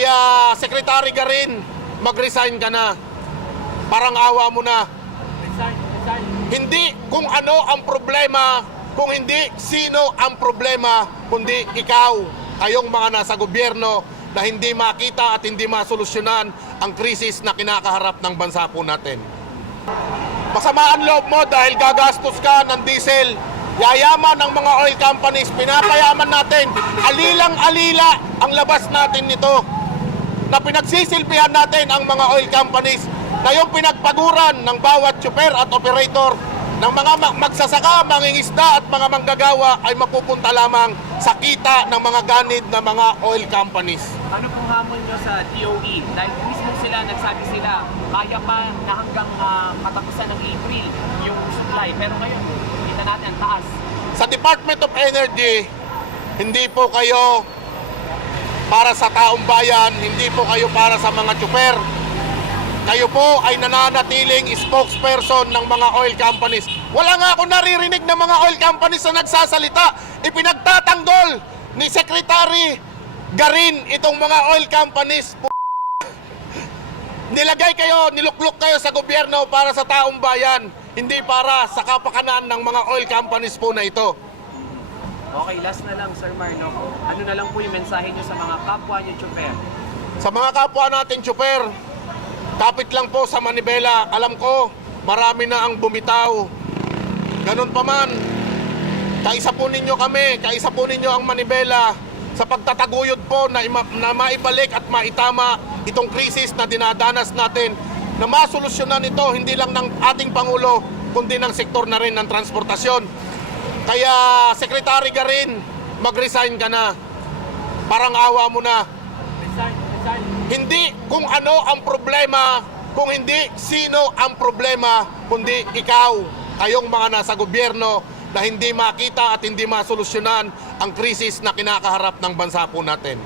Kaya Secretary Garin, mag-resign ka na. Parang awa mo na. Resign. Hindi kung ano ang problema, kung hindi sino ang problema, kundi ikaw, kayong mga nasa gobyerno na hindi makita at hindi masolusyonan ang krisis na kinakaharap ng bansa po natin. Masamaan loob mo dahil gagastos ka ng diesel, yayaman ng mga oil companies, pinapayaman natin, alilang-alila ang labas natin nito, na pinagsisilbihan natin ang mga oil companies, na yung pinagpaguran ng bawat tsuper at operator ng mga magsasaka, mangingisda at mga manggagawa ay mapupunta lamang sa kita ng mga ganid na mga oil companies. Ano pong hamon nyo sa DOE? Dahil mismo sila, nagsabi sila, kaya pa na hanggang katapusan ng April yung supply. Pero ngayon, kita natin ang taas. Sa Department of Energy, hindi po kayo para sa taong bayan, hindi po kayo para sa mga tsuper. Kayo po ay nananatiling spokesperson ng mga oil companies. Wala nga ako naririnig ng mga oil companies na nagsasalita. Ipinagtatanggol ni Secretary Garin itong mga oil companies. Nilagay kayo, niluklok kayo sa gobyerno para sa taong bayan, hindi para sa kapakanan ng mga oil companies po na ito. Okay, last na lang, Sir Marno. Ano na lang po yung mensahe nyo sa mga kapwa nyo, Chuper? Sa mga kapwa natin tsuper, kapit lang po sa manibela. Alam ko, marami na ang bumitaw. Ganun pa man, kaisa po ninyo kami, kaisa po ninyo ang manibela sa pagtataguyod po na maibalik at maitama itong krisis na dinadanas natin, na masolusyonan ito hindi lang ng ating Pangulo, kundi ng sektor na rin ng transportasyon. Kaya Secretary Garin, mag-resign ka na. Parang awa mo na. Resign. Hindi kung ano ang problema, kung hindi sino ang problema, kundi ikaw, kayong mga nasa gobyerno na hindi makita at hindi masolusyonan ang krisis na kinakaharap ng bansa po natin.